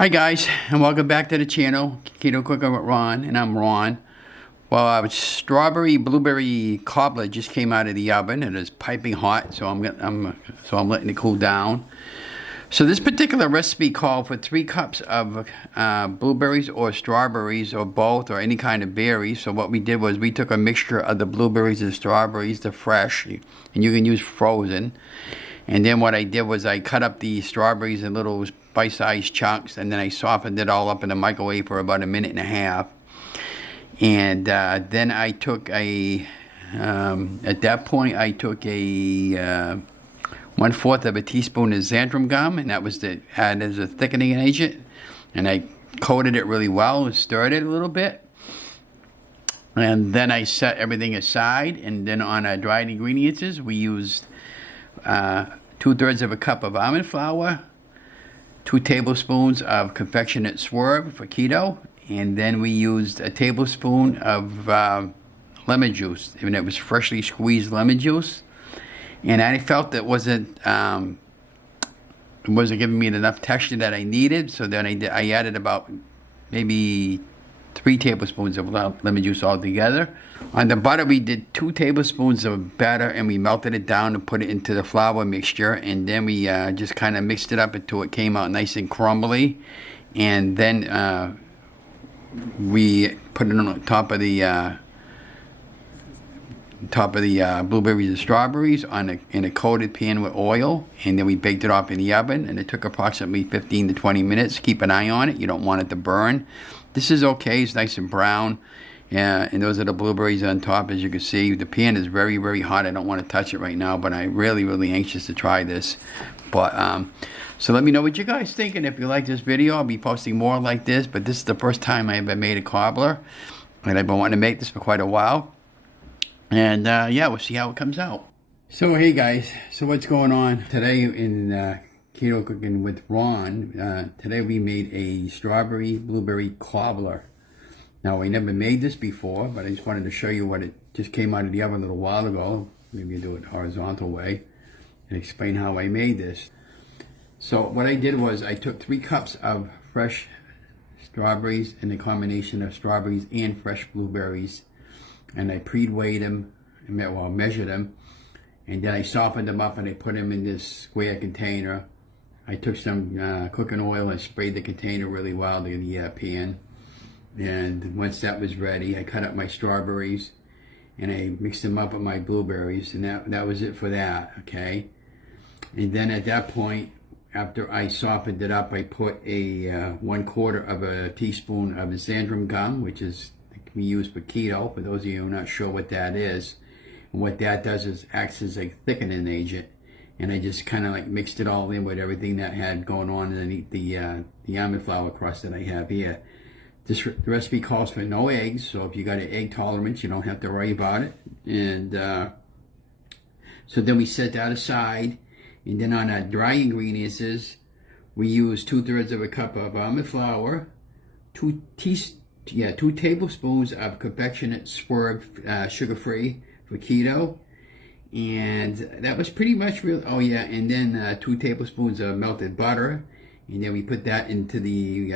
Hi guys, and welcome back to the channel, Keto Cooking with Ron, and I'm Ron. Well, our strawberry blueberry cobbler just came out of the oven and it's piping hot, so I'm letting it cool down. So this particular recipe called for 3 cups of blueberries or strawberries or both or any kind of berry. So what we did was we took a mixture of the blueberries and strawberries, the fresh, and you can use frozen. And then what I did was I cut up the strawberries in little bite-sized chunks, and then I softened it all up in the microwave for about 1.5 minutes. And then I took at that point I took a 1/4 of a teaspoon of Xanthan Gum, and that was added as a thickening agent. And I coated it really well and stirred it a little bit. And then I set everything aside, and then on our dried ingredients, we used 2/3 of a cup of almond flour, 2 tablespoons of confectioner Swerve for keto, and then we used a tablespoon of lemon juice, and it was freshly squeezed lemon juice. And I felt it wasn't giving me enough texture that I needed, so then I added about maybe 3 tablespoons of lemon juice altogether. On the butter, we did 2 tablespoons of batter, and we melted it down and put it into the flour mixture, and then we just kind of mixed it up until it came out nice and crumbly. And then we put it on top of the blueberries and strawberries in a coated pan with oil, and then we baked it off in the oven, and it took approximately 15 to 20 minutes. Keep an eye on it. You don't want it to burn. This is okay. It's nice and brown. And those are the blueberries on top, as you can see. The pan is very, very hot. I don't want to touch it right now, but I'm really, really anxious to try this. But so let me know what you guys think, and if you like this video, I'll be posting more like this. But this is the first time I ever made a cobbler, and I've been wanting to make this for quite a while. And yeah, we'll see how it comes out. So hey guys, so what's going on today in Keto Cooking with Ron? Today we made a strawberry blueberry cobbler. Now, I never made this before, but I just wanted to show you what it just came out of the oven a little while ago. Maybe do it horizontal way and explain how I made this. So what I did was I took 3 cups of fresh strawberries and a combination of strawberries and fresh blueberries, and I pre-weighed them, well, measured them, and then I softened them up and I put them in this square container. I took some cooking oil and sprayed the container really well in the pan. And once that was ready, I cut up my strawberries and I mixed them up with my blueberries, and that was it for that, okay? And then at that point, after I softened it up, I put a 1/4 of a teaspoon of Xanthan Gum, which is we use for keto, for those of you who are not sure what that is. And what that does is acts as a thickening agent. And I just kind of like mixed it all in with everything that had going on underneath the almond flour crust that I have here. The recipe calls for no eggs, so if you got an egg tolerance, you don't have to worry about it. And so then we set that aside, and then on our dry ingredients we use 2/3 of a cup of almond flour, 2 tablespoons of confectioner Swerve sugar-free for keto, and that was pretty much real. Oh yeah, and then 2 tablespoons of melted butter, and then we put that into the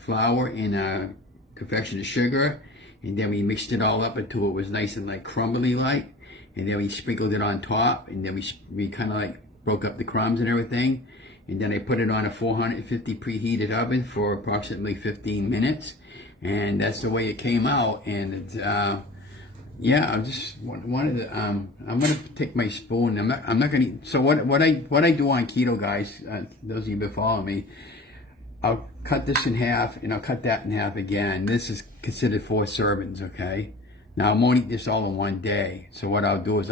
flour and confectioner sugar, and then we mixed it all up until it was nice and like crumbly like, and then we sprinkled it on top, and then we kind of like broke up the crumbs and everything, and then I put it on a 450 preheated oven for approximately 15 minutes, and that's the way it came out. And it's, yeah, I just wanted to. I'm gonna take my spoon. I'm not gonna. So what I do on keto, guys, those of you who've been following me, I'll cut this in half and I'll cut that in half again. This is considered 4 servings, okay? Now I won't eat this all in one day. So what I'll do is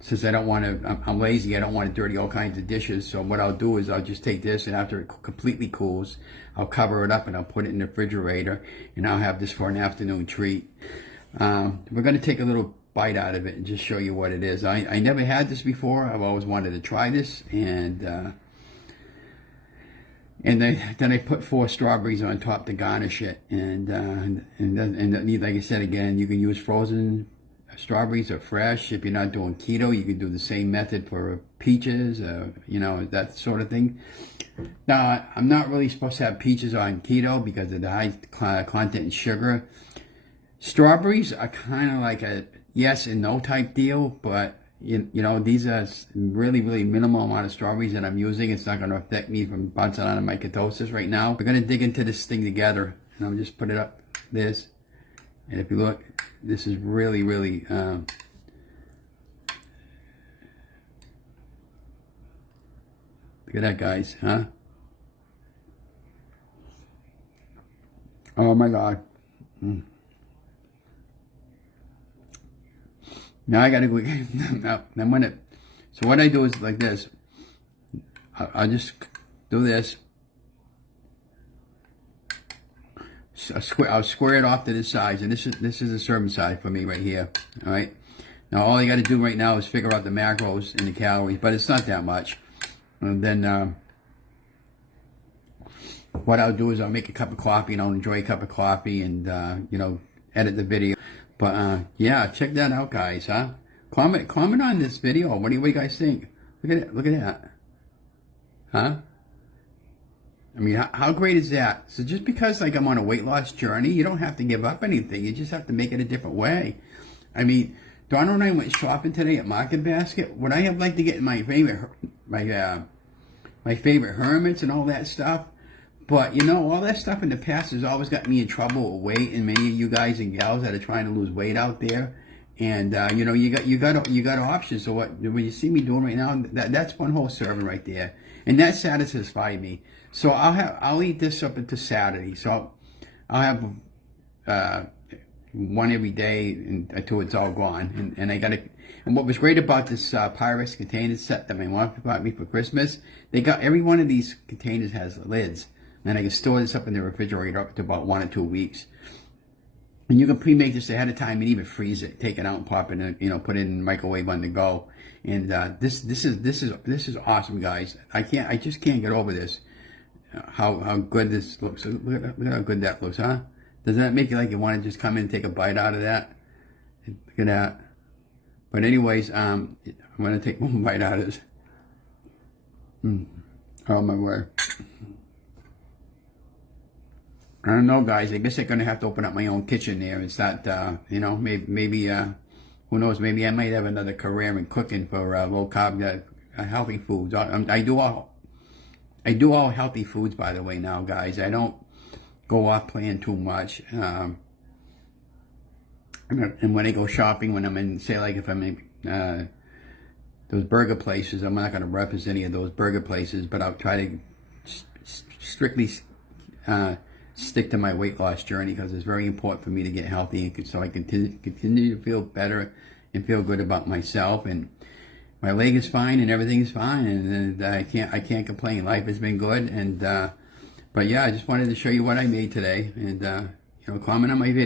since I don't want to, I'm lazy, I don't want to dirty all kinds of dishes. So what I'll do is I'll just take this, and after it completely cools, I'll cover it up and I'll put it in the refrigerator, and I'll have this for an afternoon treat. We're going to take a little bite out of it and just show you what it is. I never had this before. I've always wanted to try this, and then I put 4 strawberries on top to garnish it, and like I said again, you can use frozen strawberries or fresh. If you're not doing keto, you can do the same method for peaches, you know, that sort of thing. Now, I'm not really supposed to have peaches on keto because of the high content in sugar. Strawberries are kind of like a yes and no type deal, but you know, these are really, really minimal amount of strawberries that I'm using. It's not going to affect me from bouncing out of my ketosis right now. We're going to dig into this thing together, and I'll just put it up this. And if you look, this is really, really look at that, guys, huh? Oh my God. Now I gotta go. Now I'm gonna. So what I do is like this. I'll just do this. I'll square it off to the size, and this is a serving size for me right here. All right. Now all I got to do right now is figure out the macros and the calories, but it's not that much. And then what I'll do is I'll make a cup of coffee, and I'll enjoy a cup of coffee, and you know, edit the video. But yeah, check that out, guys, huh? Comment on this video. What do you guys think? Look at it. Look at that. Huh? I mean, how great is that? So just because like I'm on a weight loss journey, you don't have to give up anything. You just have to make it a different way. I mean, Donald and I went shopping today at Market Basket. Would I have liked to get my favorite hermits and all that stuff? But, you know, all that stuff in the past has always got me in trouble with weight, and many of you guys and gals that are trying to lose weight out there. And, you know, you got options. So when you see me doing right now, that's one whole serving right there. And that satisfies me. So I'll eat this up until Saturday. So I'll have one every day until it's all gone. And I got to. And what was great about this Pyrex container set that my mom bought me for Christmas, they got every one of these containers has lids. And I can store this up in the refrigerator up to about 1 or 2 weeks. And you can pre-make this ahead of time and even freeze it, take it out and pop it in, you know, put it in the microwave on the go. And this is awesome, guys. I just can't get over this. How good this looks. Look at how good that looks, huh? Doesn't that make you like you want to just come in and take a bite out of that? Look at that. But anyways, I'm gonna take one bite out of this. Oh my word. I don't know, guys. I guess I'm gonna have to open up my own kitchen there and start, you know, maybe who knows? Maybe I might have another career in cooking for low carb, healthy foods. I do all healthy foods, by the way. Now, guys, I don't go off playing too much. And when I go shopping, when I'm in, say, like if I'm in those burger places, I'm not gonna reference any of those burger places, but I'll try to strictly stick to my weight loss journey because it's very important for me to get healthy, so I continue to feel better and feel good about myself. And my leg is fine and everything is fine, and I can't complain. Life has been good, and but yeah, I just wanted to show you what I made today, and you know, comment on my video.